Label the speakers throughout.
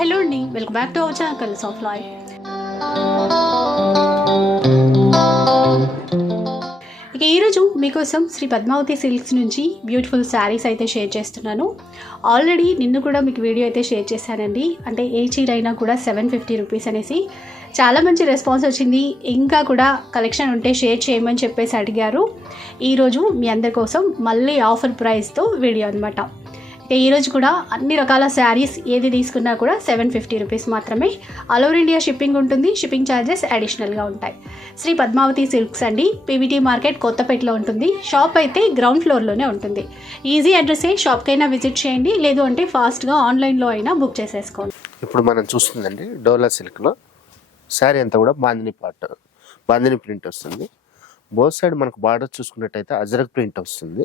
Speaker 1: Hello అండి welcome back to our channel colours of life ఇక ఈరోజు మీకోసం శ్రీ పద్మావతి సిల్క్స్ నుంచి బ్యూటిఫుల్ శారీస్ అయితే షేర్ చేస్తున్నాను. ఆల్రెడీ నిన్ను కూడా మీకు వీడియో అయితే షేర్ చేశానండి. అంటే ఏ చీర అయినా కూడా సెవెన్ ఫిఫ్టీ రూపీస్ అనేసి. చాలా మంచి రెస్పాన్స్ వచ్చింది. ఇంకా కూడా కలెక్షన్ ఉంటే షేర్ చేయమని చెప్పేసి అడిగారు. ఈరోజు మీ అందరి కోసం మళ్ళీ ఆఫర్ ప్రైస్తో వీడియో అనమాట ఈరోజు కూడా అన్ని రకాల శారీస్ ఏది తీసుకున్నా కూడా సెవెన్ ఫిఫ్టీ రూపీస్ మాత్రమే. ఆల్ ఓవర్ ఇండియా షిప్పింగ్ ఉంటుంది. షిప్పింగ్ ఛార్జెస్ అడిషనల్గా ఉంటాయి. శ్రీ పద్మావతి సిల్క్స్ అండి. పీవీటీ మార్కెట్ కొత్తపేటలో ఉంటుంది. షాప్ అయితే గ్రౌండ్ ఫ్లోర్లోనే ఉంటుంది. ఈజీ అడ్రస్సే షాప్కైనా విజిట్ చేయండి. లేదు అంటే ఫాస్ట్గా ఆన్లైన్లో అయినా బుక్ చేసేసుకోండి.
Speaker 2: ఇప్పుడు మనం చూస్తుందండి డోలా సిల్క్లో శారీ అంతా కూడా బాందిని పాట్ బాందిని ప్రింట్ వస్తుంది. బోత్ సైడ్ మనకు బార్డర్ చూసుకున్నట్టయితే అజరక్ ప్రింట్ వస్తుంది.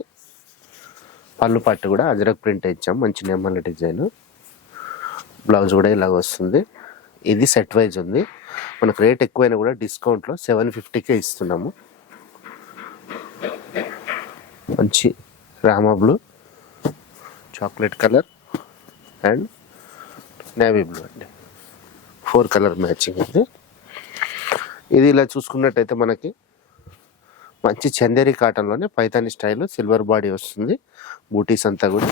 Speaker 2: పళ్ళు పట్టు కూడా అజరక్ ప్రింట్ ఇచ్చాం. మంచి నెమ్మల డిజైన్. బ్లౌజ్ కూడా ఇలాగ వస్తుంది. ఇది సెట్ వైజ్ ఉంది. మనకు రేట్ ఎక్కువైనా కూడా డిస్కౌంట్లో సెవెన్ ఫిఫ్టీకే ఇస్తున్నాము. మంచి Rama blue chocolate colour and navy blue అండి. ఫోర్ కలర్ మ్యాచింగ్ ఉంది. ఇది ఇలా చూసుకున్నట్టయితే మనకి మంచి చందేరి కాటన్లోనే పైతాని స్టైల్ సిల్వర్ బాడీ వస్తుంది. బూటీస్ అంతా కూడా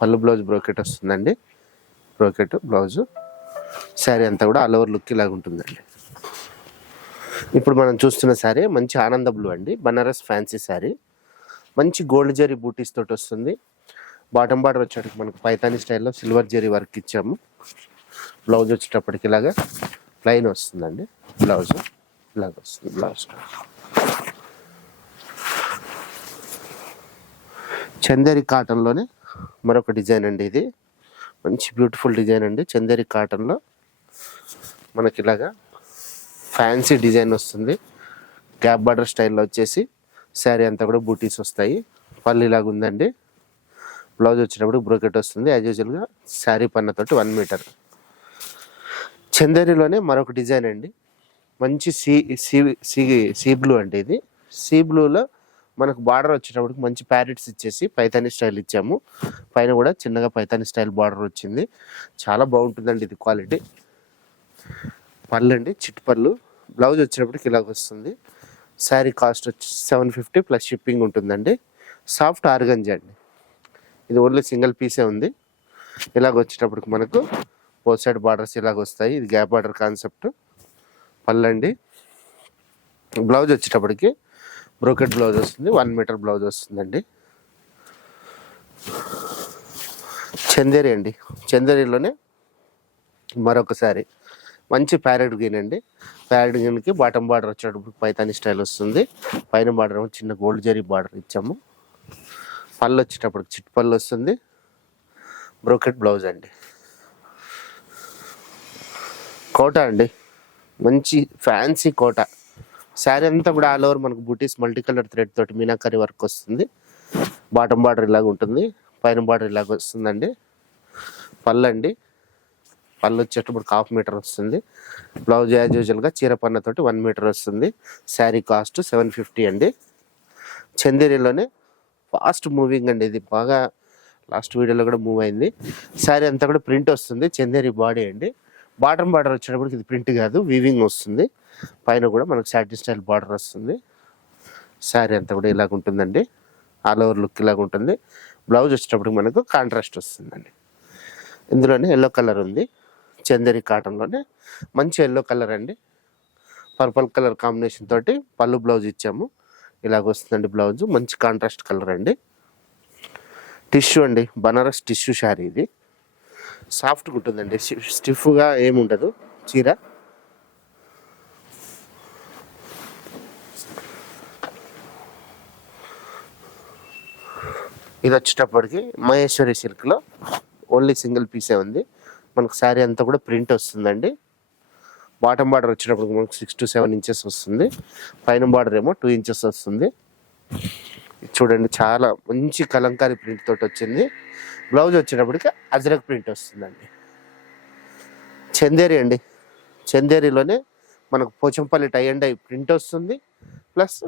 Speaker 2: పళ్ళు బ్లౌజ్ బ్రోకెట్ వస్తుందండి. Brocade blouse. శారీ అంతా కూడా ఆల్ ఓవర్ లుక్ ఇలాగ ఉంటుందండి. ఇప్పుడు మనం చూస్తున్న శారీ మంచి ఆనంద బ్లూ అండి. బనారస్ ఫ్యాన్సీ శారీ. మంచి గోల్డ్ జరీ బూటీస్ తోటి వస్తుంది. బాటమ్ బార్డర్ వచ్చేటికి మనకు పైతాని స్టైల్లో సిల్వర్ జరీ వర్క్ ఇచ్చాము. బ్లౌజ్ వచ్చేటప్పటికి ఇలాగా లైన్ వస్తుందండి. బ్లౌజ్. ఇలాగ వస్తుంది బ్లౌజ్. చందేరి కాటన్లోనే మరొక డిజైన్ అండి ఇది మంచి బ్యూటిఫుల్ డిజైన్ అండి చందేరి కాటన్లో మనకి ఇలాగా ఫ్యాన్సీ డిజైన్ వస్తుంది గ్యాప్ బార్డర్ స్టైల్లో వచ్చేసి శారీ అంతా కూడా బూటీస్ వస్తాయి పళ్ళు ఇలాగ ఉందండి బ్లౌజ్ వచ్చినప్పుడు బ్రోకెట్ వస్తుంది యాజ్ యూజువల్గా శారీ పన్నతోటి వన్ మీటర్ చందేరిలోనే మరొక డిజైన్ అండి మంచి sea sea sea sea blue అండి ఇది సీ బ్లూలో మనకు బార్డర్ వచ్చేటప్పటికి మంచి ప్యారెట్స్ ఇచ్చేసి పైతాని స్టైల్ ఇచ్చాము. పైన కూడా చిన్నగా పైతాని స్టైల్ బార్డర్ వచ్చింది. చాలా బాగుంటుందండి ఇది క్వాలిటీ పళ్ళు అండి చిట్టు పళ్ళు బ్లౌజ్ వచ్చేటప్పటికి ఇలాగ వస్తుంది. శారీ కాస్ట్ వచ్చి సెవెన్ ఫిఫ్టీ ప్లస్ షిప్పింగ్ ఉంటుందండి. సాఫ్ట్ ఆర్గంజా అండి. ఇది ఓన్లీ సింగిల్ పీసే ఉంది. ఇలాగ వచ్చేటప్పటికి మనకు బోత్ సైడ్ బార్డర్స్ ఇలాగ వస్తాయి. ఇది గ్యాప్ బార్డర్ కాన్సెప్ట్ పళ్ళండి. బ్లౌజ్ వచ్చేటప్పటికి బ్రోకెట్ బ్లౌజ్ వస్తుంది వన్ మీటర్ బ్లౌజ్ వస్తుందండి. చందేరి అండి. చందేరిలోనే మరొకసారి మంచి ప్యారెట్ గ్రీన్ అండి. ప్యారెట్ గ్రీన్కి బాటమ్ బార్డర్ వచ్చేటప్పుడు పైతాని స్టైల్ వస్తుంది. పైన బార్డర్ ఏమో చిన్న గోల్డ్ జరీ బార్డర్ ఇచ్చాము. పళ్ళు వచ్చేటప్పుడు చిట్ పళ్ళు వస్తుంది. బ్రోకెట్ బ్లౌజ్ అండి. కోట అండి. మంచి ఫ్యాన్సీ కోట. శారీ అంతా కూడా ఆల్ ఓవర్ మనకు బూటీస్ మల్టీ కలర్ థ్రెడ్ తోటి మీనాకరి వర్క్ వస్తుంది. బాటమ్ బార్డర్ ఇలాగ ఉంటుంది. పైన బార్డర్ ఇలాగ వస్తుందండి. పళ్ళు అండి. పళ్ళు వచ్చేటప్పుడు హాఫ్ మీటర్ వస్తుంది. బ్లౌజ్ యాజ్ యూజువల్గా చీర పన్నతోటి వన్ మీటర్ వస్తుంది. శారీ కాస్ట్ సెవెన్ ఫిఫ్టీ అండి. చందేరిలోనే ఫాస్ట్ మూవింగ్ అండి ఇది. బాగా లాస్ట్ వీడియోలో కూడా మూవ్ అయింది. శారీ అంతా కూడా ప్రింట్ వస్తుంది. చందేరి బాడీ అండి. బాటమ్ బార్డర్ వచ్చేటప్పటికి ఇది ప్రింట్ కాదు వీవింగ్ వస్తుంది. పైన కూడా మనకు సాటిన్ స్టైల్ బార్డర్ వస్తుంది. శారీ అంతా కూడా ఇలాగ ఉంటుందండి. ఆల్ ఓవర్ లుక్ ఇలాగ ఉంటుంది. బ్లౌజ్ వచ్చేటప్పటికి మనకు కాంట్రాస్ట్ వస్తుందండి. ఇందులోనే ఎల్లో కలర్ ఉంది. చందరి కాటన్లోనే మంచి ఎల్లో కలర్ అండి. పర్పుల్ కలర్ కాంబినేషన్ తోటి పళ్ళు బ్లౌజ్ ఇచ్చాము. ఇలాగ వస్తుందండి బ్లౌజ్ మంచి కాంట్రాస్ట్ కలర్ అండి. టిష్యూ అండి. బనారస్ టిష్యూ శారీ ఇది. సాఫ్ట్గా ఉంటుందండి స్టిఫ్గా ఏముండదు. చీర. ఇది వచ్చేటప్పటికి మహేశ్వరి సిల్క్లో ఓన్లీ సింగిల్ పీసే ఉంది. మనకు శారీ అంతా కూడా ప్రింట్ వస్తుందండి. బాటమ్ బార్డర్ వచ్చేటప్పటికి మనకు సిక్స్ టు సెవెన్ ఇంచెస్ వస్తుంది. పైన బార్డర్ ఏమో టూ ఇంచెస్ వస్తుంది. చూడండి చాలా మంచి కలంకారీ ప్రింట్ తోటి వచ్చింది. బ్లౌజ్ వచ్చేటప్పటికి అజరక్ ప్రింట్ వస్తుందండి. చందేరి అండి. చందేరిలోనే మనకు Pochampally tie and dye print వస్తుంది. ప్లస్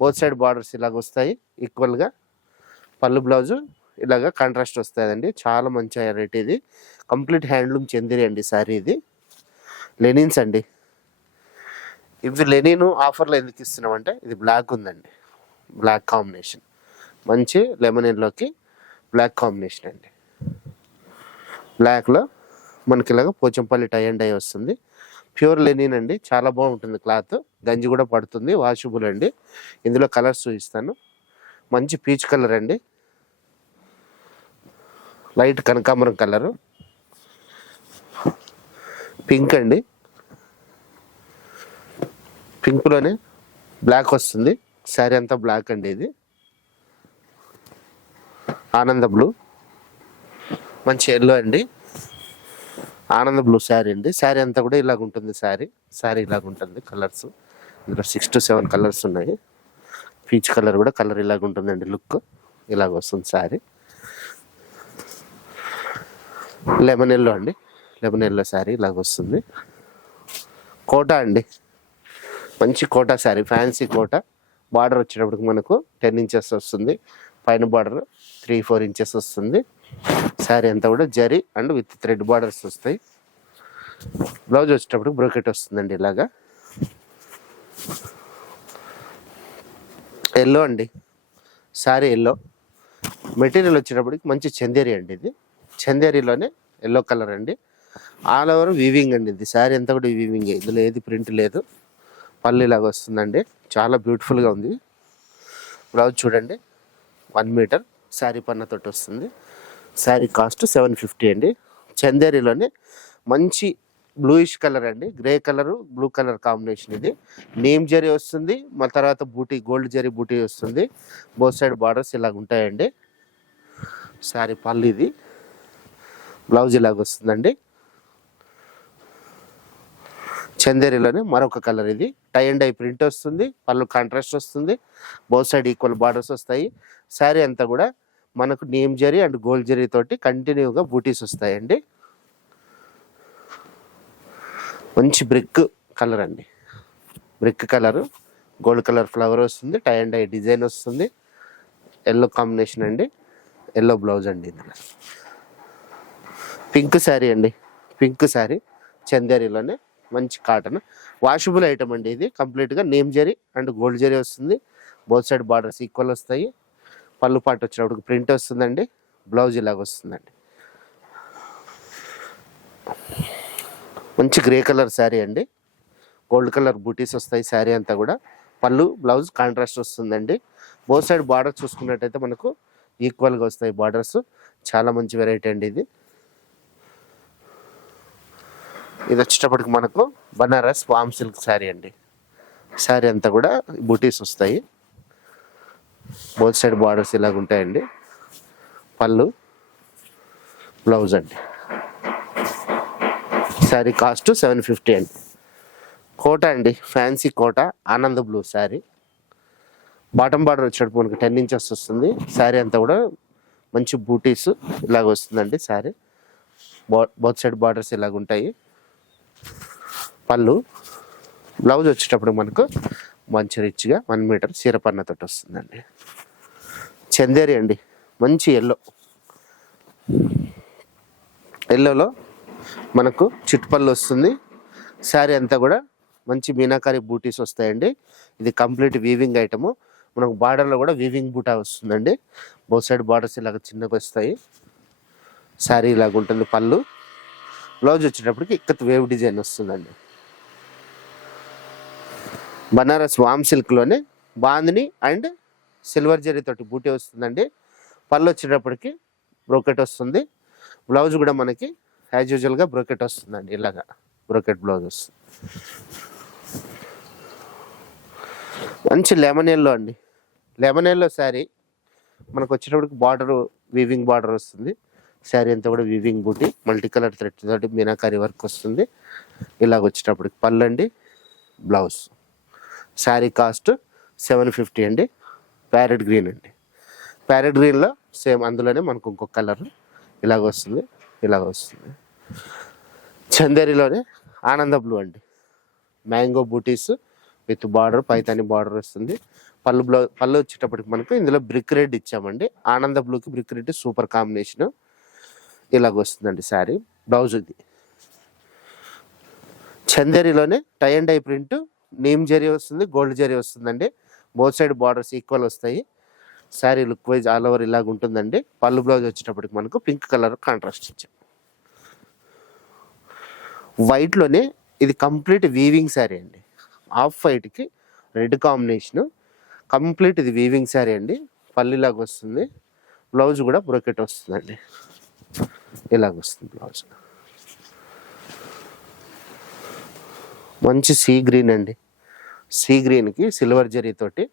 Speaker 2: బోత్ సైడ్ బార్డర్స్ ఇలాగ వస్తాయి ఈక్వల్గా పళ్ళు బ్లౌజు ఇలాగా కాంట్రాస్ట్ వస్తుందండి చాలా మంచి వెరైటీ ఇది. కంప్లీట్ హ్యాండ్లూమ్ చందేరి అండి సారీ ఇది. లెనిన్స్ అండి. ఇవి లెనిన్ ఆఫర్లో ఎందుకు ఇస్తున్నామంటే ఇది బ్లాక్ ఉందండి. బ్లాక్ కాంబినేషన్ మంచి లెమన్ ఎల్లోకి బ్లాక్ కాంబినేషన్ అండి. బ్లాక్లో మనకి ఇలాగ పోచంపల్లి టై అండ్ డై వస్తుంది. ప్యూర్ లెనిన్ అండి. చాలా బాగుంటుంది క్లాత్. గంజి కూడా పడుతుంది. వాషబుల్ అండి. ఇందులో కలర్స్ చూపిస్తాను. మంచి పీచ్ కలర్ అండి. లైట్ కనకాంబరం కలరు పింక్ అండి. పింక్లోనే బ్లాక్ వస్తుంది. శారీ అంతా బ్లాక్ అండి ఇది. ఆనంద బ్లూ. మంచి ఎల్లో అండి. ఆనంద బ్లూ శారీ అండి. శారీ అంతా కూడా ఇలాగ ఉంటుంది శారీ. శారీ ఇలాగ ఉంటుంది కలర్స్. ఇందులో సిక్స్ టు సెవెన్ కలర్స్ ఉన్నాయి. పీచ్ కలర్ కూడా కలర్ ఇలాగ ఉంటుందండి లుక్. ఇలాగ వస్తుంది శారీ. లెమన్ ఎల్లో అండి. లెమన్ ఎల్లో శారీ ఇలాగ వస్తుంది. కోటా అండి. మంచి కోటా శారీ. ఫ్యాన్సీ కోటా. బార్డర్ వచ్చేటప్పటికి మనకు టెన్ ఇంచెస్ వస్తుంది. పైన బార్డర్ త్రీ ఫోర్ ఇంచెస్ వస్తుంది. శారీ అంతా కూడా zari and with thread borders వస్తాయి. బ్లౌజ్ వచ్చేటప్పుడు బ్రోకెట్ వస్తుందండి ఇలాగా. ఎల్లో అండి. శారీ ఎల్లో. మెటీరియల్ వచ్చేటప్పటికి మంచి చందేరి అండి ఇది. చందేరిలోనే ఎల్లో కలర్ అండి. ఆల్ ఓవర్ వీవింగ్ అండి ఇది. శారీ అంతా కూడా వీవింగ్. ఇందులో ఏది ప్రింట్ లేదు. పళ్ళు ఇలాగ వస్తుందండి. చాలా బ్యూటిఫుల్గా ఉంది. బ్లౌజ్ చూడండి. One metre. శారీ పన్నతోటి వస్తుంది. శారీ కాస్ట్ సెవెన్ ఫిఫ్టీ అండి. చందేరిలోనే మంచి బ్లూయిష్ కలర్ అండి. Grey colour blue colour combination ఇది. నేమ్ జరీ వస్తుంది. మా తర్వాత బూటీ గోల్డ్ జరీ బూటీ వస్తుంది. బోత్ సైడ్ బార్డర్స్ ఇలాగ ఉంటాయండి. శారీ పళ్ళు ఇది. బ్లౌజ్ ఇలాగ వస్తుందండి. చందేరిలోనే మరొక కలర్ ఇది. టై అండ్ ఐ ప్రింట్ వస్తుంది. పళ్ళు కాంట్రాస్ట్ వస్తుంది. బౌత్ సైడ్ ఈక్వల్ బార్డర్స్ వస్తాయి. శారీ అంతా కూడా మనకు నేమ్ జరీ అండ్ గోల్డ్ జరీ తోటి కంటిన్యూగా బూటీస్ వస్తాయండి. మంచి బ్రిక్ కలర్ అండి. Brick colour. Gold colour flower వస్తుంది. టై అండ్ ఐ డిజైన్ వస్తుంది. ఎల్లో కాంబినేషన్ అండి. ఎల్లో బ్లౌజ్ అండి ఇందులో. పింక్ శారీ అండి. పింక్ శారీ చందేరిలోనే మంచి కాటన్. వాషబుల్ ఐటమ్ అండి ఇది. కంప్లీట్గా నేమ్ జరీ అండ్ గోల్డ్ జరీ వస్తుంది. బోత్ సైడ్ బార్డర్స్ ఈక్వల్ వస్తాయి. పళ్ళు పాటు వచ్చినప్పుడు ప్రింట్ వస్తుందండి. బ్లౌజ్ ఇలాగ వస్తుందండి. మంచి గ్రే కలర్ శారీ అండి. గోల్డ్ కలర్ బూటీస్ వస్తాయి శారీ అంతా కూడా. పళ్ళు బ్లౌజ్ కాంట్రాస్ట్ వస్తుందండి. బోత్ సైడ్ బార్డర్ చూసుకున్నట్టయితే మనకు ఈక్వల్గా వస్తాయి బార్డర్స్ చాలా మంచి వెరైటీ అండి ఇది. ఇది వచ్చేటప్పటికి మనకు బనారస్ వామ్ సిల్క్ శారీ అండి. శారీ అంతా కూడా బూటీస్ వస్తాయి. బోత్ సైడ్ బార్డర్స్ ఇలాగ ఉంటాయండి. పళ్ళు బ్లౌజ్ అండి. శారీ కాస్ట్ సెవెన్ ఫిఫ్టీ అండి. కోట అండి fancy Kota Anand blue saree. Bottom border వచ్చేటప్పుడు మనకి టెన్ ఇంచెస్ వస్తుంది. శారీ అంతా కూడా మంచి బూటీస్ ఇలాగ వస్తుందండి శారీ. బో బోత్ సైడ్ బార్డర్స్ ఇలాగ ఉంటాయి. పళ్ళు. బ్లౌజ్ వచ్చేటప్పుడు మనకు మంచి రిచ్గా వన్ మీటర్ చీరపన్నతోటి వస్తుందండి. చందేరి అండి. మంచి ఎల్లో ఎల్లోలో మనకు చిట్టుపల్లు వస్తుంది. శారీ అంతా కూడా మంచి మీనాకారి బూటీస్ వస్తాయండి. ఇది కంప్లీట్ వీవింగ్ ఐటము మనకు బార్డర్లో కూడా వీవింగ్ బూటా వస్తుందండి. బౌత్ సైడ్ బార్డర్స్ ఇలాగ చిన్నగా వస్తాయి. శారీ ఇలాగ ఉంటుంది పళ్ళు. బ్లౌజ్ వచ్చేటప్పటికి ఇక్కత్ వేవ్ డిజైన్ వస్తుందండి. బనారస్ వామ్ సిల్క్లోనే బాందిని అండ్ సిల్వర్ జరీ తోటి బూటీ వస్తుందండి. పళ్ళు వచ్చేటప్పటికి బ్రోకెట్ వస్తుంది. బ్లౌజ్ కూడా మనకి యాజ్ యూజువల్గా బ్రోకెట్ వస్తుందండి. ఇలాగా బ్రోకెట్ బ్లౌజ్ వస్తుంది. మంచి లెమన్ ఎల్లో అండి. లెమన్ ఎల్లో శారీ మనకు వచ్చేటప్పటికి బార్డర్ వీవింగ్ బార్డర్ వస్తుంది. శారీ అంతా కూడా weaving buti multi colour thread తోటి మీనాకారి వర్క్ వస్తుంది. ఇలాగ వచ్చేటప్పటికి పళ్ళు అండి blouse saree cost seven fifty అండి. ప్యారెట్ గ్రీన్ అండి. ప్యారెట్ గ్రీన్లో సేమ్ అందులోనే మనకు ఇంకొక కలర్ ఇలాగ వస్తుంది ఇలాగ వస్తుంది. చందేరిలోనే ఆనంద బ్లూ అండి. Mango butis with border Paithani border వస్తుంది. పళ్ళు బ్లౌ పళ్ళు వచ్చేటప్పటికి మనకు ఇందులో బ్రిక్ రెడ్ ఇచ్చామండి. ఆనంద బ్లూకి బ్రిక్ రెడ్ సూపర్ కాంబినేషన్ ఇలాగ వస్తుందండి శారీ. బ్లౌజ్ ఇది. చందేరిలోనే tie and dye print neem zari వస్తుంది గోల్డ్ జరీ వస్తుందండి. బోత్ సైడ్ బార్డర్స్ ఈక్వల్ వస్తాయి. Saree look wise all over ఇలాగ ఉంటుందండి. పళ్ళు బ్లౌజ్ వచ్చేటప్పటికి మనకు పింక్ కలర్ కాంట్రాస్ట్ ఇచ్చాం. వైట్లోనే ఇది కంప్లీట్ వీవింగ్ శారీ అండి. ఆఫ్ వైట్కి రెడ్ కాంబినేషన్. కంప్లీట్ ఇది వీవింగ్ శారీ అండి. పల్లిలాగా వస్తుంది. బ్లౌజ్ కూడా బ్రోకెట్ వస్తుందండి. ఇలాగ వస్తుంది బ్లౌజ్? మంచి సీ గ్రీన్ అండి. సీ గ్రీన్కి సిల్వర్ జరీ తోటి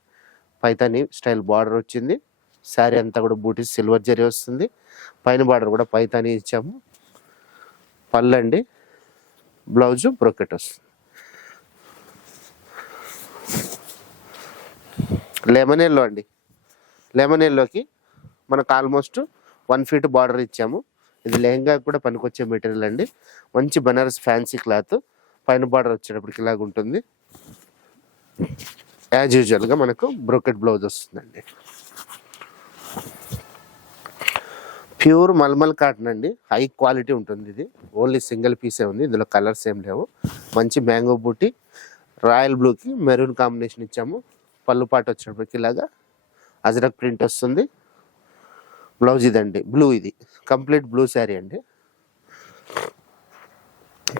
Speaker 2: పైతాని స్టైల్ బార్డర్ వచ్చింది. శారీ అంతా కూడా బూటీ సిల్వర్ జరీ వస్తుంది. పైన బార్డర్ కూడా పైతాని ఇచ్చాము. పళ్ళండి. బ్లౌజు బ్రోకెట్ వస్తుంది. లెమన్ ఎల్లో అండి. లెమన్ ఎల్లోకి మనకు ఆల్మోస్ట్ వన్ ఫీట్ బార్డర్ ఇచ్చాము. ఇది లెహంగా కూడా పనికొచ్చే మెటీరియల్ అండి. మంచి బనారస్ ఫ్యాన్సీ క్లాత్. పైన బార్డర్ వచ్చేటప్పటికి ఇలాగ ఉంటుంది. యాజ్ యూజువల్గా మనకు బ్రోకెట్ బ్లౌజ్ వస్తుందండి. ప్యూర్ మల్మల్ కాటన్ అండి. హై క్వాలిటీ ఉంటుంది ఇది. ఓన్లీ సింగిల్ పీసే ఉంది. ఇందులో కలర్స్ ఏం లేవు. మంచి మ్యాంగో బూటీ. రాయల్ బ్లూకి మెరూన్ కాంబినేషన్ ఇచ్చాము. పళ్ళు పాట వచ్చేటప్పటికి ఇలాగా. అజరక్ ప్రింట్ వస్తుంది. బ్లౌజ్ ఇదండి. బ్లూ ఇది. కంప్లీట్ బ్లూ శారీ అండి.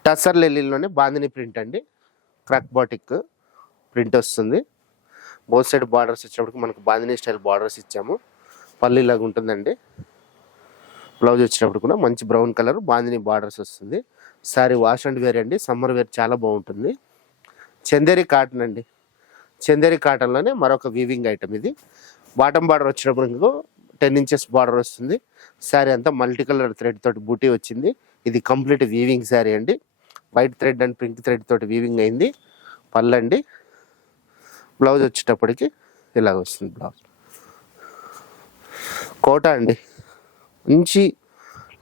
Speaker 2: టసర్ లెల్లీలోనే బాందిని ప్రింట్ అండి. క్రాక్ బాటిక్ ప్రింట్ వస్తుంది. బోత్ సైడ్ బార్డర్స్ వచ్చేటప్పటికి మనకు బాందిని స్టైల్ బార్డర్స్ ఇచ్చాము. పల్లీలాగా ఉంటుందండి. బ్లౌజ్ వచ్చినప్పుడు కూడా మంచి బ్రౌన్ కలర్ బాందిని బార్డర్స్ వస్తుంది. సారీ వాష్ అండ్ వేర్ అండి. సమ్మర్ వేర్ చాలా బాగుంటుంది. చందేరి కాటన్ అండి. చందేరి కాటన్లోనే మరొక వీవింగ్ ఐటమ్ ఇది. బాటమ్ బార్డర్ వచ్చినప్పుడు టెన్ ఇంచెస్ బార్డర్ వస్తుంది. శారీ అంతా మల్టీ కలర్ థ్రెడ్ తోటి బూటీ వచ్చింది. ఇది కంప్లీట్ వీవింగ్ శారీ అండి. White thread and pink thread తోటి వీవింగ్ అయింది. పళ్ళండి. బ్లౌజ్ వచ్చేటప్పటికి ఇలాగ వస్తుంది బ్లౌజ్. కోటా అండి. మంచి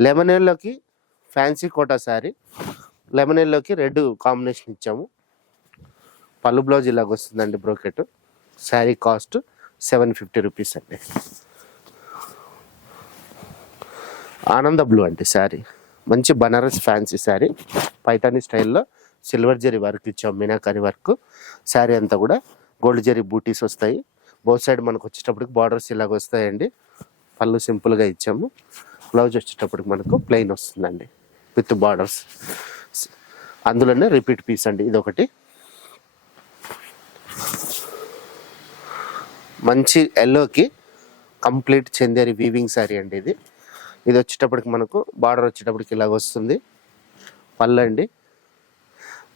Speaker 2: లెమన్ ఎల్లోకి ఫ్యాన్సీ కోటా శారీ. లెమన్ ఎల్లోకి రెడ్ కాంబినేషన్ ఇచ్చాము. పళ్ళు బ్లౌజ్ ఇలాగ వస్తుందండి brocade. Saree cost seven fifty rupees అండి. ఆనంద బ్లూ అండి శారీ. మంచి బనారస్ ఫ్యాన్సీ శారీ. పైతాని స్టైల్లో సిల్వర్ జరీ వర్క్ ఇచ్చాం మీనాకారి వర్క్. శారీ అంతా కూడా గోల్డ్ జరీ బూటీస్ వస్తాయి. బోత్ సైడ్ మనకు వచ్చేటప్పటికి బార్డర్స్ ఇలాగ వస్తాయండి. పళ్ళు సింపుల్గా ఇచ్చాము. బ్లౌజ్ వచ్చేటప్పటికి మనకు ప్లెయిన్ వస్తుందండి విత్ బార్డర్స్. అందులోనే రిపీట్ పీస్ అండి ఇది ఒకటి మంచి ఎల్లోకి కంప్లీట్ చందేరి వీవింగ్ శారీ అండి ఇది. ఇది వచ్చేటప్పటికి మనకు బార్డర్ వచ్చేటప్పటికి ఇలాగ వస్తుంది. పళ్ళు అండి.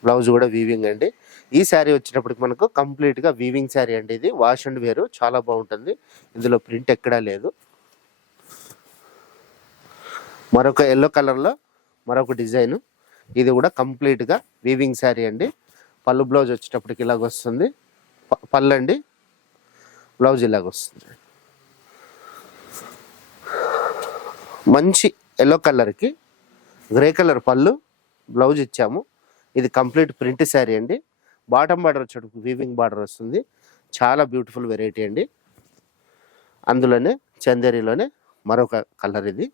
Speaker 2: బ్లౌజ్ కూడా వీవింగ్ అండి. ఈ శారీ వచ్చేటప్పటికి మనకు కంప్లీట్గా వీవింగ్ శారీ అండి ఇది. వాష్ అండ్ వేరు చాలా బాగుంటుంది. ఇందులో ప్రింట్ ఎక్కడా లేదు. మరొక ఎల్లో కలర్లో మరొక డిజైన్ ఇది కూడా కంప్లీట్గా వీవింగ్ శారీ అండి. పళ్ళు బ్లౌజ్ వచ్చేటప్పటికి ఇలాగ వస్తుంది. ప- పళ్ళు అండి. బ్లౌజ్ ఇలాగ వస్తుంది. మంచి ఎల్లో కలర్కి గ్రే కలర్ పళ్ళు బ్లౌజ్ ఇచ్చాము. ఇది కంప్లీట్ ప్రింట్ శారీ అండి. బాటమ్ బార్డర్ వచ్చేటప్పుడు వీవింగ్ బార్డర్ వస్తుంది. చాలా బ్యూటిఫుల్ వెరైటీ అండి. అందులోనే చందేరిలోనే మరొక కలర్ ఇది.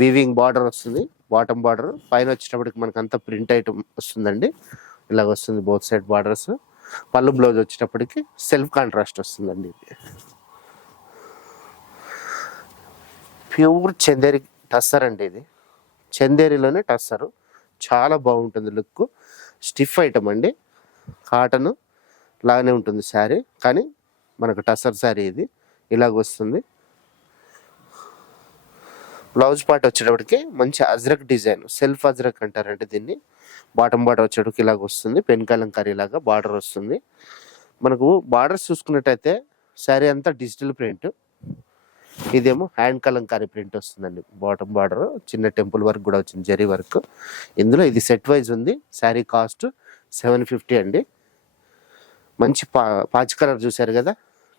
Speaker 2: వీవింగ్ బార్డర్ వస్తుంది. బాటమ్ బార్డర్ పైన వచ్చేటప్పటికి మనకు అంతా ప్రింట్ ఐటమ్ వస్తుందండి. ఇలాగ వస్తుంది బోత్ సైడ్ బార్డర్స్ పళ్ళు బ్లౌజ్ వచ్చేటప్పటికి సెల్ఫ్ కాంట్రాస్ట్ వస్తుందండి ఇది. ప్యూర్ చందేరి టస్సర్ అండి ఇది. చందేరిలోనే టస్సరు. చాలా బాగుంటుంది లుక్. స్టిఫ్ ఐటమ్ అండి. కాటన్ లాగానే ఉంటుంది శారీ. కానీ మనకు టస్సర్ శారీ ఇది. ఇలాగ వస్తుంది. బ్లౌజ్ పార్ట్ వచ్చేటప్పటికి మంచి అజ్రక్ డిజైన్. సెల్ఫ్ అజ్రక్ అంటారంటే దీన్ని. బాటమ్ బార్డర్ వచ్చేటప్పటికి ఇలాగ వస్తుంది. పెన్ కలంకారీ లాగా బార్డర్ వస్తుంది. మనకు బార్డర్స్ చూసుకున్నట్టయితే శారీ అంతా డిజిటల్ ప్రింట్. ఇదేమో హ్యాండ్ కలంకారీ ప్రింట్ వస్తుందండి. బాటమ్ బార్డర్ చిన్న టెంపుల్ వర్క్ కూడా వచ్చింది జరీ వర్క్. ఇందులో ఇది సెట్ వైజ్ ఉంది శారీ కాస్ట్ సెవెన్ ఫిఫ్టీ అండి. మంచి పా పాచి కలర్ చూశారు కదా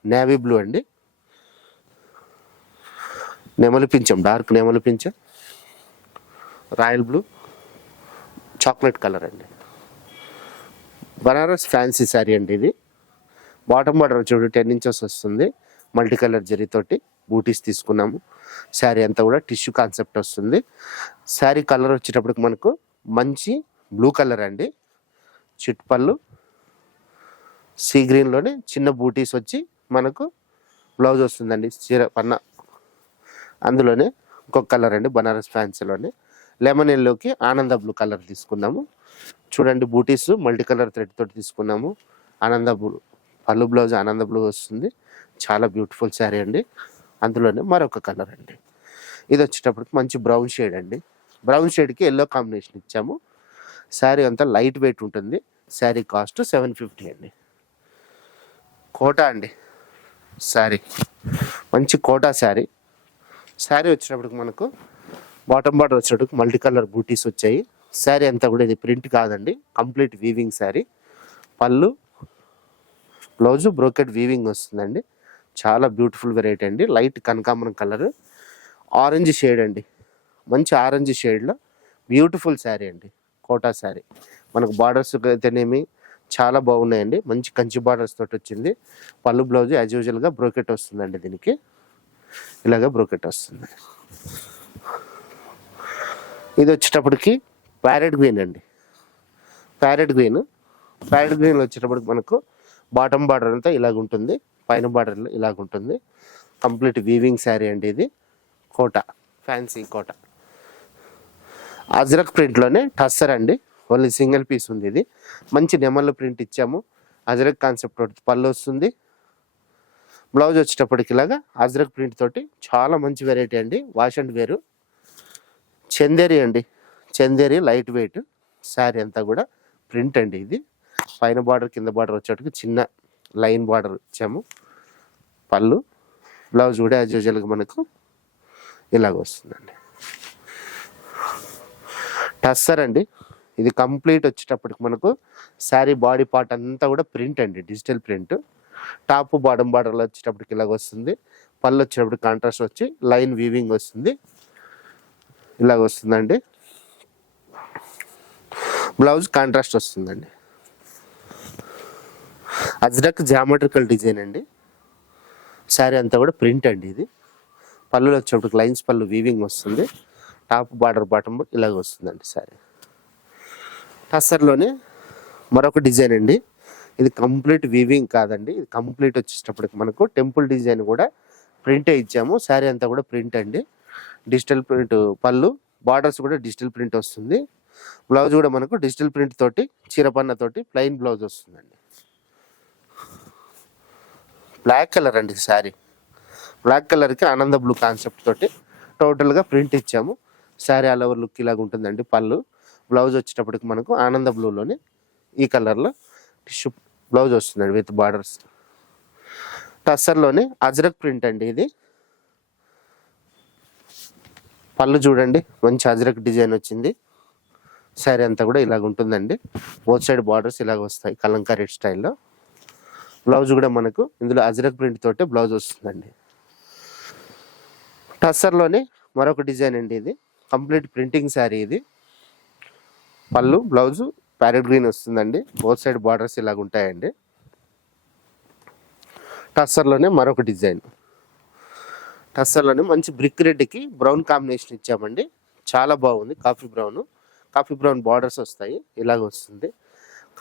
Speaker 2: నేవీ బ్లూ అండి. నెమలి పించం డార్క్ నెమలి పించం రాయల్ బ్లూ చాక్లెట్ కలర్ అండి. బనారస్ ఫ్యాన్సీ శారీ అండి ఇది. బాటమ్ బార్డర్ చూడు టెన్ ఇంచెస్ వస్తుంది మల్టీ కలర్ జరీతోటి బూటీస్ తీసుకున్నాము. శారీ అంతా కూడా టిష్యూ కాన్సెప్ట్ వస్తుంది. శారీ కలర్ వచ్చేటప్పటికి మనకు మంచి బ్లూ కలర్ అండి. చిట్పళ్ళు సీ గ్రీన్లోనే చిన్న బూటీస్ వచ్చి మనకు బ్లౌజ్ వస్తుందండి. చీర పన్న అందులోనే ఇంకొక కలర్ అండి బనారస్ ఫ్యాన్సీలోనే లెమన్ ఎల్లోకి ఆనంద బ్లూ కలర్ తీసుకున్నాము. చూడండి బూటీస్ మల్టీ కలర్ థ్రెడ్ తోటి తీసుకున్నాము. ఆనంద బ్లూ పళ్ళు బ్లౌజ్ ఆనంద బ్లూ వస్తుంది. చాలా బ్యూటిఫుల్ శారీ అండి. అందులోనే మరొక కలర్ అండి. ఇది వచ్చేటప్పటికి మంచి బ్రౌన్ షేడ్ అండి. బ్రౌన్ షేడ్కి ఎల్లో కాంబినేషన్ ఇచ్చాము. శారీ అంతా లైట్ వెయిట్ ఉంటుంది. శారీ కాస్ట్ సెవెన్ ఫిఫ్టీ అండి. కోటా అండి. శారీ మంచి కోటా శారీ శారీ వచ్చినప్పటికి మనకు బాటమ్ బార్డర్ వచ్చేటప్పటికి మల్టీ కలర్ బూటీస్ వచ్చాయి. శారీ అంతా కూడా ఇది ప్రింట్ కాదండి. కంప్లీట్ వీవింగ్ శారీ పళ్ళు బ్లౌజు బ్రోకెట్ వీవింగ్ వస్తుందండి. చాలా బ్యూటిఫుల్ వెరైటీ అండి. లైట్ కనకాంబరం కలర్. ఆరెంజ్ షేడ్ అండి. మంచి ఆరెంజ్ షేడ్లో బ్యూటిఫుల్ శారీ అండి. కోటా శారీ. మనకు బార్డర్స్ అయితేనేమి చాలా బాగున్నాయండి. మంచి కంచి బార్డర్స్ తోటి వచ్చింది. పళ్ళు బ్లౌజ్ యాజ్ యూజువల్గా బ్రోకెట్ వస్తుందండి దీనికి. ఇలాగ బ్రోకెట్ వస్తుంది. ఇది వచ్చేటప్పటికి ప్యారెట్ గ్రీన్ అండి. Parrot green. ప్యారెట్ గ్రీన్ వచ్చేటప్పటికి మనకు బాటమ్ బార్డర్ అంతా ఇలాగ ఉంటుంది. పైన బార్డర్ ఇలాగ ఉంటుంది. కంప్లీట్ వీవింగ్ శారీ అండి ఇది. కోట ఫ్యాన్సీ కోట. అజ్రక్ ప్రింట్లోనే టస్సర్ అండి. ఓన్లీ సింగిల్ పీస్ ఉంది ఇది. మంచి నెమల్ ప్రింట్ ఇచ్చాము. అజ్రక్ కాన్సెప్ట్ తోటి పళ్ళు వస్తుంది. బ్లౌజ్ వచ్చేటప్పటికి ఇలాగా అజ్రక్ ప్రింట్ తోటి చాలా మంచి వెరైటీ అండి. వాష్ అండ్ వేరు. చందేరి అండి. చందేరి లైట్ వెయిట్ శారీ అంతా కూడా ప్రింట్ అండి ఇది. పైన బార్డర్ కింద బార్డర్ వచ్చేటప్పటికి చిన్న లైన్ బార్డర్ ఇచ్చాము. పళ్ళు బ్లౌజ్ కూడా యాజ్ యూజువల్గా మనకు ఇలాగ వస్తుందండి. టస్సర్ అండి. ఇది కంప్లీట్ వచ్చేటప్పటికి మనకు శారీ బాడీ పార్ట్ అంతా కూడా ప్రింట్ అండి డిజిటల్ ప్రింట్. టాప్ బాటమ్ బార్డర్లో వచ్చేటప్పటికి ఇలాగ వస్తుంది. పళ్ళు వచ్చేటప్పుడు కాంట్రాస్ట్ వచ్చి లైన్ వీవింగ్ వస్తుంది. ఇలాగ వస్తుందండి. బ్లౌజ్ కాంట్రాస్ట్ వస్తుందండి. అజ్రక్ జామెట్రికల్ డిజైన్ అండి. శారీ అంతా కూడా ప్రింట్ అండి ఇది. పళ్ళులో వచ్చేటప్పుడు లైన్స్ పళ్ళు వీవింగ్ వస్తుంది. టాప్ బార్డర్ బాటమ్ ఇలాగ వస్తుందండి శారీ టస్సర్లోనే మరొక డిజైన్ అండి. ఇది కంప్లీట్ వీవింగ్ కాదండి. ఇది కంప్లీట్ వచ్చేటప్పటికి మనకు టెంపుల్ డిజైన్ కూడా ప్రింటే ఇచ్చాము. శారీ అంతా కూడా ప్రింట్ అండి. డిజిటల్ ప్రింట్ పళ్ళు బార్డర్స్ కూడా డిజిటల్ ప్రింట్ వస్తుంది. బ్లౌజ్ కూడా మనకు డిజిటల్ ప్రింట్ తోటి చీరపన్న తోటి ప్లెయిన్ బ్లౌజ్ వస్తుందండి. బ్లాక్ కలర్ అండి శారీ బ్లాక్ కలర్కి ఆనంద బ్లూ కాన్సెప్ట్ తోటి టోటల్గా ప్రింట్ ఇచ్చాము. శారీ ఆల్ ఓవర్ లుక్ ఇలాగ ఉంటుందండి పళ్ళు. బ్లౌజ్ వచ్చేటప్పటికి మనకు ఆనంద బ్లూలోనే ఈ కలర్లో టిష్యూ బ్లౌజ్ వస్తుందండి విత్ బార్డర్స్ టస్సర్లోనే అజ్రక్ ప్రింట్ అండి ఇది. పళ్ళు చూడండి మంచి అజ్రక్ డిజైన్ వచ్చింది. శారీ అంతా కూడా ఇలాగ ఉంటుందండి. బోత్ సైడ్ బార్డర్స్ ఇలాగ వస్తాయి కలంకారీ స్టైల్లో బ్లౌజ్ కూడా మనకు ఇందులో అజ్రక్ ప్రింట్ తోటే బ్లౌజ్ వస్తుందండి. టస్సర్లోనే మరొక డిజైన్ అండి ఇది. కంప్లీట్ ప్రింటింగ్ శారీ ఇది. పళ్ళు బ్లౌజు ప్యారెట్ గ్రీన్ వస్తుందండి. బోత్ సైడ్ బార్డర్స్ ఇలాగ ఉంటాయండి. టస్సర్లోనే మరొక డిజైన్. టస్సర్లోనే మంచి బ్రిక్ రెడ్కి బ్రౌన్ కాంబినేషన్ ఇచ్చామండి. చాలా బాగుంది. Coffee brown. Coffee brown borders వస్తాయి. ఇలాగ వస్తుంది.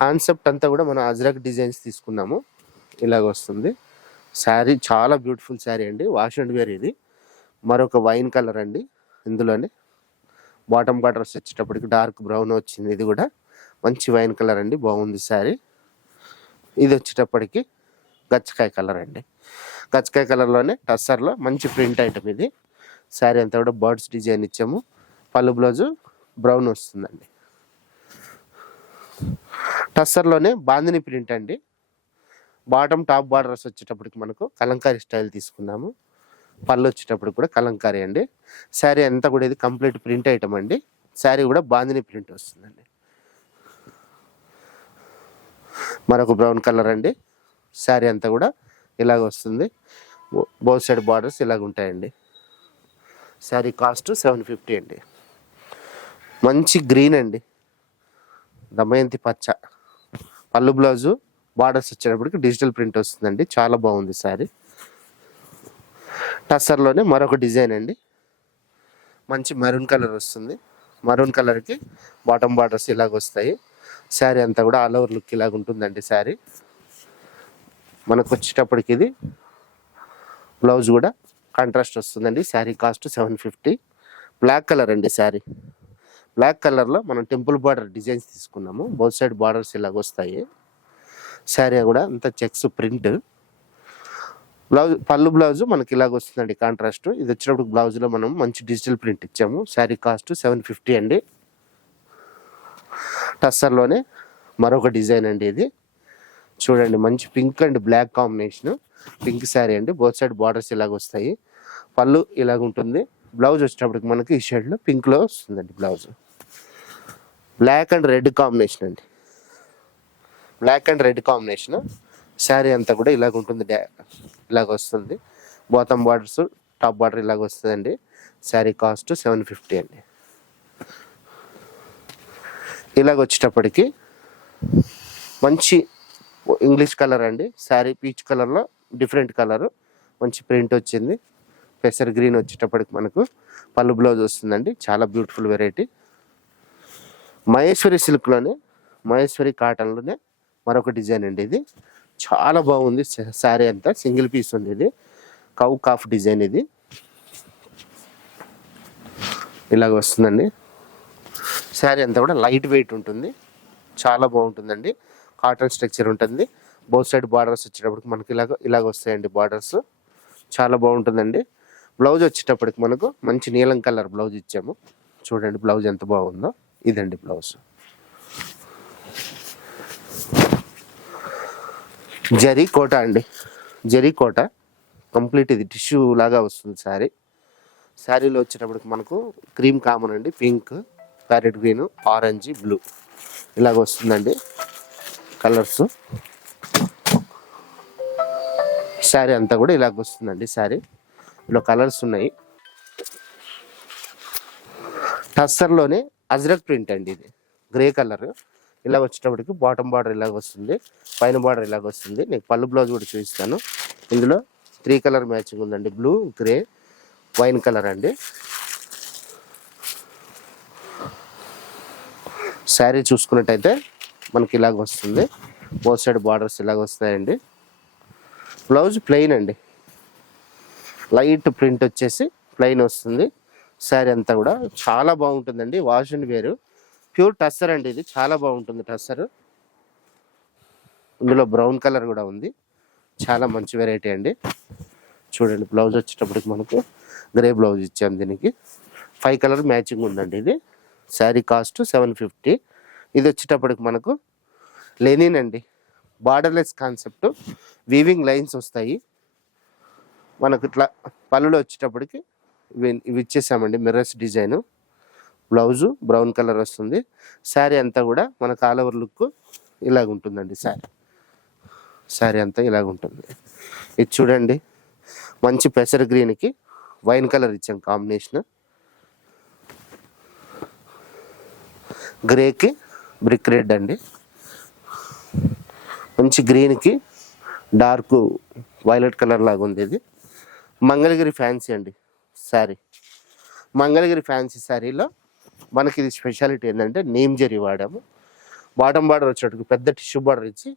Speaker 2: కాన్సెప్ట్ అంతా కూడా మనం అజ్రక్ డిజైన్స్ తీసుకున్నాము. ఇలాగ వస్తుంది శారీ చాలా బ్యూటిఫుల్ శారీ అండి. వాష్ అండ్ వేర్ ఇది. మరొక వైన్ కలర్ అండి ఇందులోనే. బాటమ్ బార్డర్స్ వచ్చేటప్పటికి డార్క్ బ్రౌన్ వచ్చింది ఇది కూడా. మంచి వైన్ కలర్ అండి. బాగుంది శారీ. ఇది వచ్చేటప్పటికి గచ్చకాయ కలర్ అండి. గచ్చకాయ కలర్లోనే టస్సర్లో మంచి ప్రింట్ ఐటమ్ ఇది. శారీ అంతా కూడా బర్డ్స్ డిజైన్ ఇచ్చాము. పళ్ళు బ్లౌజు బ్రౌన్ వస్తుందండి. టస్సర్లోనే బాందిని ప్రింట్ అండి. బాటమ్ టాప్ బార్డర్స్ వచ్చేటప్పటికి మనకు కలంకారీ స్టైల్ తీసుకున్నాము. పళ్ళు వచ్చేటప్పుడు కూడా కలంకారీ అండి. శారీ అంతా కూడా ఇది కంప్లీట్ ప్రింట్ ఐటమ్ అండి. శారీ కూడా బాందిని ప్రింట్ వస్తుందండి. మరొక బ్రౌన్ కలర్ అండి. శారీ అంతా కూడా ఇలాగ వస్తుంది. బోత్ సైడ్ బార్డర్స్ ఇలాగ ఉంటాయండి. శారీ కాస్ట్ సెవెన్ ఫిఫ్టీ అండి. మంచి గ్రీన్ అండి. దమయంతి పచ్చ. పళ్ళు బ్లౌజు బార్డర్స్ వచ్చేటప్పటికి డిజిటల్ ప్రింట్ వస్తుందండి. చాలా బాగుంది శారీ టస్సర్లోనే మరొక డిజైన్ అండి. మంచి మరూన్ కలర్ వస్తుంది. మరూన్ కలర్కి బాటమ్ బార్డర్స్ ఇలాగ వస్తాయి. శారీ అంతా కూడా ఆల్ ఓవర్ లుక్ ఇలాగ ఉంటుందండి శారీ మనకు వచ్చేటప్పటికి ఇది బ్లౌజ్ కూడా కాంట్రాస్ట్ వస్తుందండి. Saree cost seven fifty. Black colour అండి శారీ బ్లాక్ కలర్లో మనం టెంపుల్ బార్డర్ డిజైన్స్ తీసుకున్నాము. బౌత్ సైడ్ బార్డర్స్ ఇలాగ వస్తాయి. శారీ కూడా అంత చెక్స్ ప్రింట్. బ్లౌజ్ పళ్ళు బ్లౌజ్ మనకి ఇలాగ వస్తుందండి కాంట్రాస్ట్. ఇది వచ్చినప్పుడు బ్లౌజ్లో మనం మంచి డిజిటల్ ప్రింట్ ఇచ్చాము. శారీ కాస్ట్ సెవెన్ ఫిఫ్టీ అండి. టస్సర్లోనే మరొక డిజైన్ అండి ఇది. చూడండి మంచి pink and black combination. Pink sari అండి. బోత్ సైడ్ బార్డర్స్ ఇలాగ వస్తాయి. పళ్ళు ఇలాగ ఉంటుంది. బ్లౌజ్ వచ్చేటప్పటికి మనకి ఈ షేడ్లో పింక్లో వస్తుందండి blouse. Black and red combination అండి. Black and red combination sari అంతా కూడా ఇలాగ ఉంటుంది డ్యా ఇలాగ వస్తుంది. బాటమ్ బార్డర్స్ టాప్ బార్డర్ ఇలాగ వస్తుందండి. శారీ కాస్ట్ సెవెన్ ఫిఫ్టీ అండి. ఇలాగ వచ్చేటప్పటికి మంచి ఇంగ్లీష్ కలర్ అండి. శారీ పీచ్ కలర్లో డిఫరెంట్ కలర్ మంచి ప్రింట్ వచ్చింది. పెసర్ గ్రీన్ వచ్చేటప్పటికి మనకు పళ్ళు బ్లౌజ్ వస్తుందండి. చాలా బ్యూటిఫుల్ వెరైటీ మహేశ్వరి సిల్క్లోనే మహేశ్వరి కాటన్లోనే మరొక డిజైన్ అండి ఇది. చాలా బాగుంది. శారీ అంతా సింగిల్ పీస్ ఉంది ఇది. కౌ కాఫ్ డిజైన్ ఇది. ఇలాగ వస్తుందండి. శారీ అంతా కూడా లైట్ వెయిట్ ఉంటుంది. చాలా బాగుంటుందండి. కాటన్ స్ట్రక్చర్ ఉంటుంది. బోత్ సైడ్ బార్డర్స్ వచ్చేటప్పటికి మనకి ఇలాగ ఇలాగ వస్తాయండి బార్డర్స్. చాలా బాగుంటుందండి. బ్లౌజ్ వచ్చేటప్పటికి మనకు మంచి నీలం కలర్ బ్లౌజ్ ఇచ్చాము. చూడండి బ్లౌజ్ ఎంత బాగుందో. ఇదండి బ్లౌజ్. జరీ కోట అండి. జరీ కోట. కంప్లీట్ ఇది టిష్యూ లాగా వస్తుంది శారీ. శారీలో వచ్చేటప్పటికి మనకు క్రీమ్ కామన్ అండి. Pink parrot green orange blue. ఇలాగ వస్తుందండి కలర్స్. శారీ అంతా కూడా ఇలాగ వస్తుందండి శారీ. ఇలా కలర్స్ ఉన్నాయి. టస్సర్లోనే అజ్రక్ ప్రింట్ అండి ఇది. Grey colour. ఇలా వచ్చేటప్పటికి బాటమ్ బార్డర్ ఇలాగ వస్తుంది. పైన బార్డర్ ఇలాగ వస్తుంది. నేను పళ్ళు బ్లౌజ్ కూడా చూపిస్తాను. ఇందులో త్రీ కలర్ మ్యాచింగ్ ఉందండి. బ్లూ గ్రే వైన్ కలర్ అండి. శారీ చూసుకున్నట్టయితే మనకి ఇలాగ వస్తుంది. బోత్ సైడ్ బార్డర్స్ ఇలాగ వస్తాయండి. బ్లౌజ్ ప్లెయిన్ అండి. లైట్ ప్రింట్ వచ్చేసి ప్లెయిన్ వస్తుంది. శారీ అంతా కూడా చాలా బాగుంటుందండి. Wash and wear pure tussar అండి ఇది. చాలా బాగుంటుంది టస్సర్. ఇందులో బ్రౌన్ కలర్ కూడా ఉంది. చాలా మంచి వెరైటీ అండి. చూడండి బ్లౌజ్ వచ్చేటప్పటికి మనకు గ్రే బ్లౌజ్ ఇచ్చాం దీనికి. ఫైవ్ కలర్ మ్యాచింగ్ ఉందండి ఇది. Sari cost seven fifty. ఇది వచ్చేటప్పటికి మనకు లెనిన్ అండి. Borderless concept. వీవింగ్ లైన్స్ వస్తాయి. మనకు ఇట్లా పళ్ళులో వచ్చేటప్పటికి ఇవి ఇవి ఇచ్చేసామండి mirrors design. Blouse brown colour వస్తుంది. శారీ అంతా కూడా మనకు ఆల్ ఓవర్ లుక్ ఇలాగ ఉంటుందండి శారీ. శారీ అంతా ఇలాగ ఉంటుంది. ఇది చూడండి. మంచి పెసర్ గ్రీన్కి వైన్ కలర్ ఇచ్చాం కాంబినేషన్. గ్రేకి బ్రిక్ రెడ్ అండి. మంచి గ్రీన్కి డార్క్ వైలెట్ కలర్ లాగా ఉంది ఇది. మంగళగిరి ఫ్యాన్సీ అండి శారీ. మంగళగిరి ఫ్యాన్సీ శారీలో మనకి ఇది స్పెషాలిటీ ఏంటంటే నేమ్ జరీ వాడాము. బాటమ్ బార్డర్ వచ్చేటప్పుడు పెద్ద టిష్యూ బార్డర్ ఇచ్చి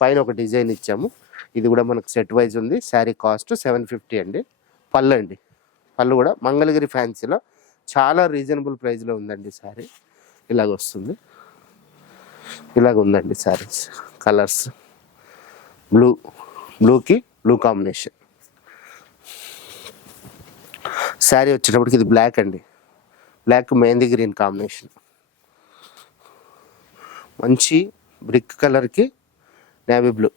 Speaker 2: పైన ఒక డిజైన్ ఇచ్చాము. ఇది కూడా మనకు సెట్ వైజ్ ఉంది. శారీ కాస్ట్ సెవెన్ ఫిఫ్టీ అండి. పళ్ళు అండి. పళ్ళు కూడా మంగళగిరి ఫ్యాన్సీలో చాలా రీజనబుల్ ప్రైస్లో ఉందండి శారీ. ఇలాగ వస్తుంది. ఇలాగ ఉందండి శారీస్ కలర్స్. బ్లూ బ్లూకి బ్లూ కాంబినేషన్. శారీ వచ్చేటప్పటికి ఇది బ్లాక్ అండి. బ్లాక్ మెహందీ గ్రీన్ కాంబినేషన్ మంచి బ్రిక్ కలర్కి navy blue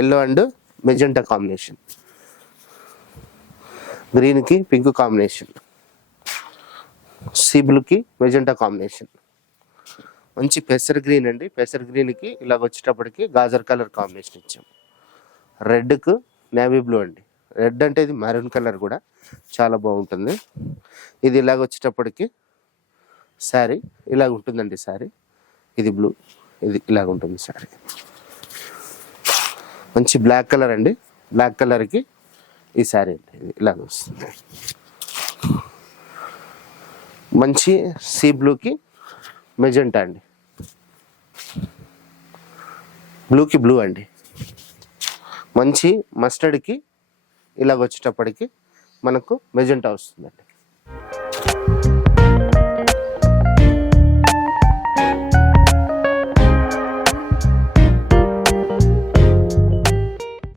Speaker 2: yellow and magenta combination గ్రీన్కి పింక్ కాంబినేషన్ సీ బ్లూకి మెజెంటా కాంబినేషన్ మంచి పెసర్ గ్రీన్ అండి. పెసర్ గ్రీన్కి ఇలాగ వచ్చేటప్పటికి గాజర్ కలర్ కాంబినేషన్ ఇచ్చాం. రెడ్కు నేవీ బ్లూ అండి. రెడ్ అంటే ఇది మెరూన్ కలర్ కూడా చాలా బాగుంటుంది. ఇది ఇలాగ వచ్చేటప్పటికి శారీ ఇలాగ ఉంటుందండి శారీ. ఇది బ్లూ ఇది ఇలాగ ఉంటుంది శారీ. మంచి బ్లాక్ కలర్ అండి. బ్లాక్ కలర్కి ఈ శారీ అండి. ఇది ఇలాగ వస్తుంది. మంచి సీ బ్లూకి మెజెంటా అండి. బ్లూకి బ్లూ అండి. మంచి మస్టర్డ్కి ఇలాగ వచ్చేటప్పటికి మనకు మెజెంటా వస్తుందండి.